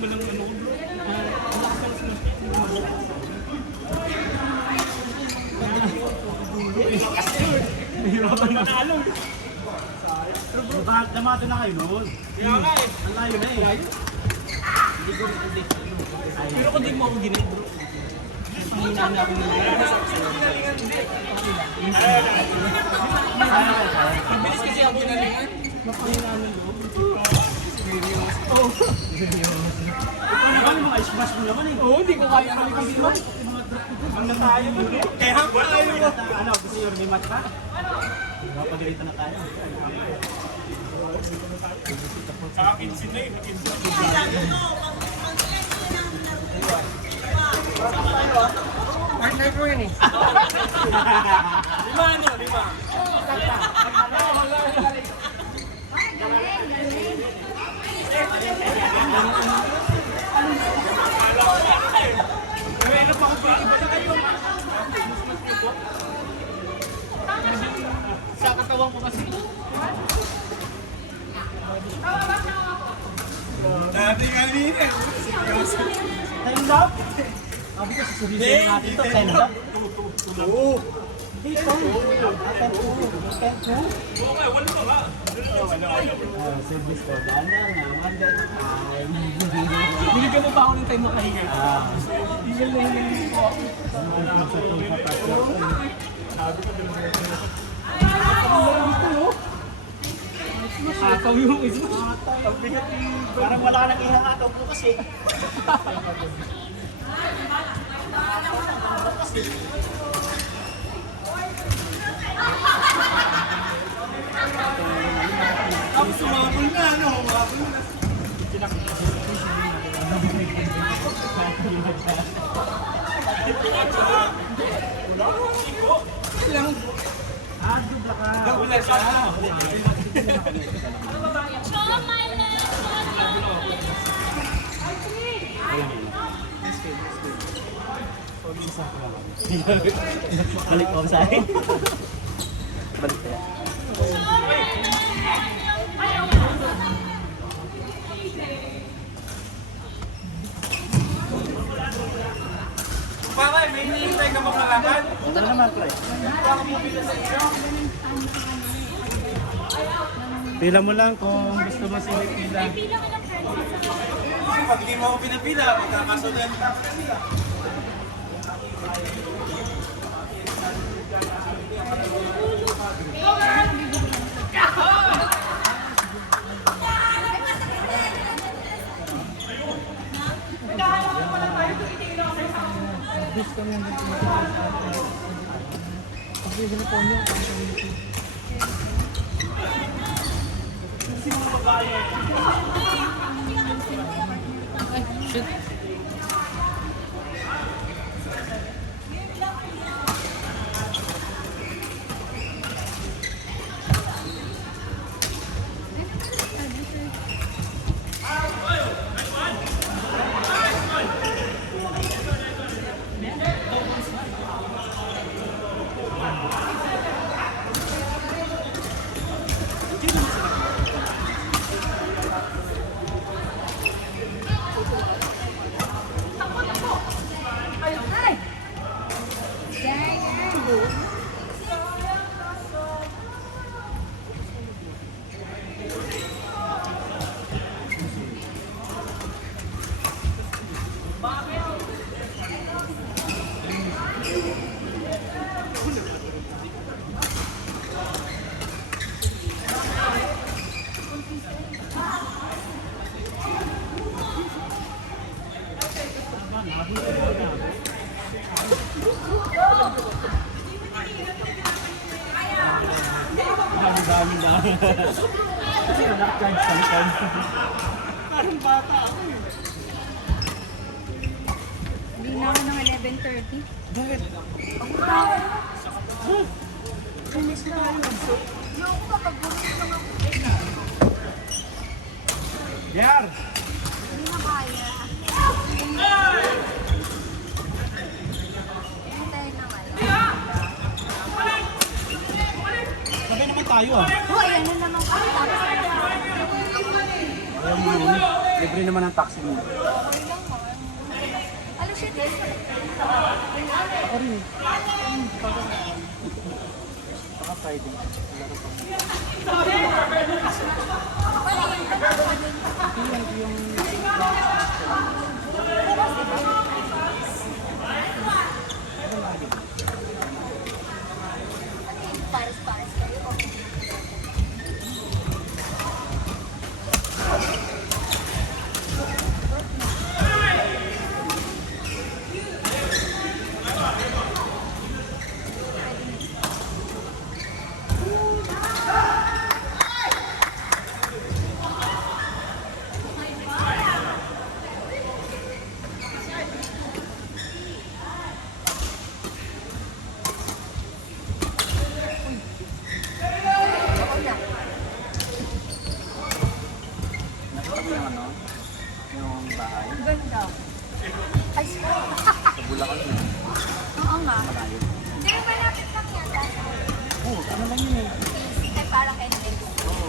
mo lang ano ko bro. Ang lakas ng smash niya. Mahirapan na talo. Pero bro, damado na kayo noon. Kaya nga eh. Ang layo na eh. Hindi ko hindi. Pero kung di mo ako ginit bro. Ang hina na ako nila. Mabilis kasi ako ginalingan. Mapahina na bro. Oo. Ito naman yung mga smash mo naman eh. Oo, hindi ko kaya kami bro. Ang natayo mo bro. Kaya ba tayo mo? Ano, gusto nyo may match pa? Mapagalitan na tayo. Sa akin sila eh. Partner ko yun eh. Lima ano? Lima. Meron pa akong iba na kayo. Sa katawan ko kasi. Dati kanina. Time up? Sabi ko, susulisin natin ito. Time up? Oo. Dito. Time 2. Time 2. Okay, wala pa ba? Service ko. Gana naman. Binigyan mo pa ako ng time makahinga. Tingnan na hindi ko ako. Ataw yung isa. Parang wala ka nang ihataw po kasi. Tapos sumabol na, ano? Sumabol na. Ilang? Duda ka. Wala siya. Balik ko sa akin. Balik kaya. Pare, may hinihintay ka bang malaman? Ano naman ko eh. Pila mo lang kung gusto mo sila pila. Pag hindi mo ako pinapila, magkakasunod. Dami na. Kasi na-charge sa likod. Parang bata ako eh. Hindi na ako ng 11:30. Bakit? Ako na ako. Kumis na tayo. Yung kapag-gusto lang ako. Yar! Hindi na kaya. Hintayin na wala. Sabay naman tayo ah. Oh, ayan na naman kami. Tapos na. Ayaw mo yun. Libre naman ang taxi mo. Okay lang mo. Alam siya din. Ako rin. Saka Friday. Wala ka pa. Yung Pares-pares kayo. Ako na. nakita mo yung ano? Yung bahay. Ang ganda. Ay, Sa Bulacan yun. oo nga. Malayo. Hindi, malapit lang yata. Oo, ano lang yun eh. Ay, parang ending. Oo.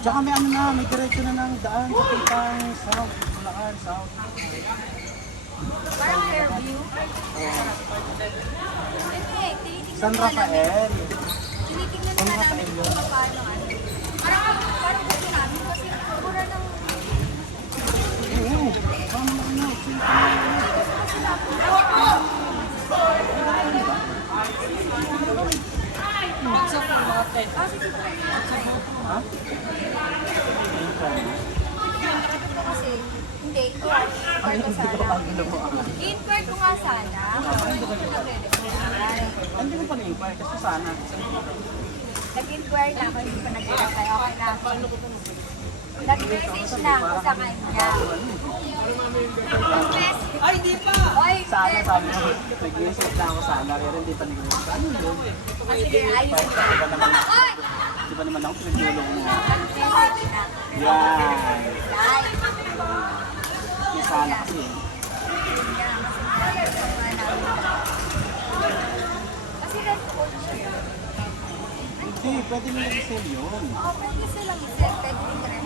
Tsaka may ano na, may diretso na ng daan papuntang South, Bulacan, South. Parang Fairview. Oo. Hindi, tinitignan San nga namin. Rafael. Tinitignan San nga namin Rafael kung yun. paano ano. Parang gusto namin kasi mura ng Oo. Paano mo na? kasi Sa formated. sige po. Ha? Kasi, hindi, i-inquire ko sana. I-inquire ko nga sana. Hindi mo pa na-inquire kasi sana. Nag-inquire na ako, hindi pa nag-reply. Okay na ako. Nag-message na ako sa kanya. Ay, di pa! Oy, Sana sabi ko, nag-message na ako sana pero hindi pa nag-message. Ano yun? sige, ayos na. Oy! Di ba naman ako pinagdulong mo? Nag-message na. Yan. Like. Yung sana kasi. Yun nga, kasi gusto nga namin. Kasi red coat siya. Hindi, pwede nila i-sell yun. Oo, pwede silang i-set. Pwede rin red.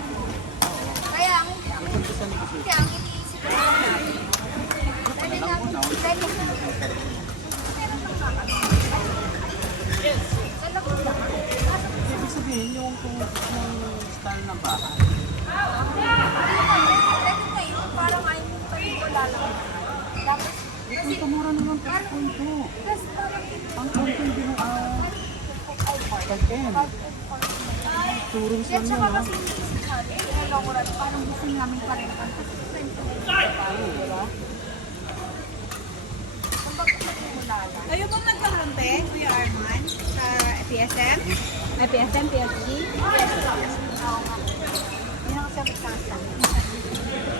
Kaya ang Ito sa negosyo. Kaya ang iniisip ko lang namin, pwede namin, pwede Ibig sabihin yung style ng bahay. pwede kayo, parang ayaw mo wala lang. Tapos, kasi, Ito mura naman pa punto. kasi parang Ang punto din mo pagken. Turong Yan lang siya yun, ha? kasi iniisip natin, niloloko natin, parang gusto namin pareho kasi diba? Kung bakit magmumula lang. Kayo bang nagkaroon, te, Kuya Arman, sa PSM? Ay, PSM, PSG? Oo nga. Yun ang sabi sa akin.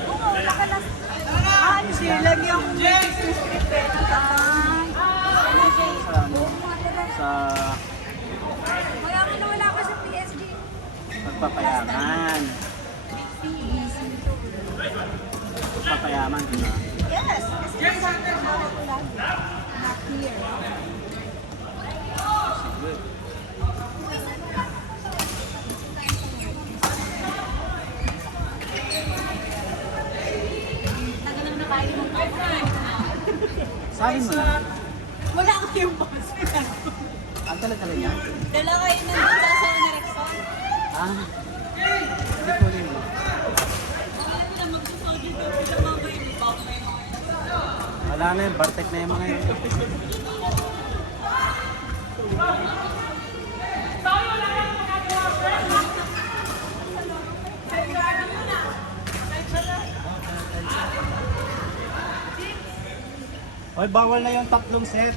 Oo, wala ka lang. Ah, share lang yung business trip, eh. Ay, ano Jay? Sa ano? Oo nga talaga. Sa Kaya mo na wala ka sa PSG. pagpapayaman. Pagpapayaman, di ba? Yes, kasi nasa ko lang. Not here. Sige. Tagal na nakain mo. Sahin mo na. Wala ko yung boss. Ang tala-tala niya? Dala kayo nandun sa San Rexon. Ah. Hindi ko rin. Wala na yun. Bartek na yung mga yun. Oy, bawal na yung tatlong set.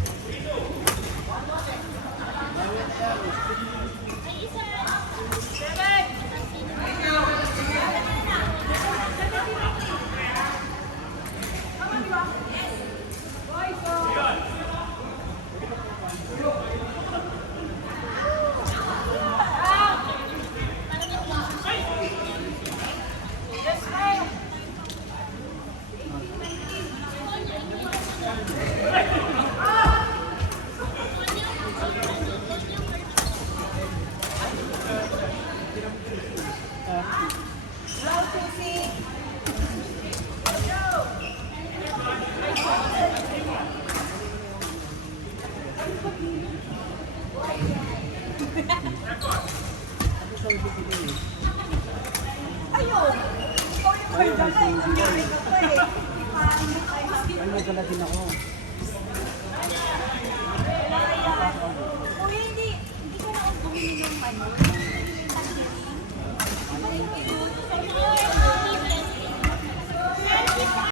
eh. Ayun! Ikaw yung card na lang. Ang galing ko pa eh. Ay, may dala din ako.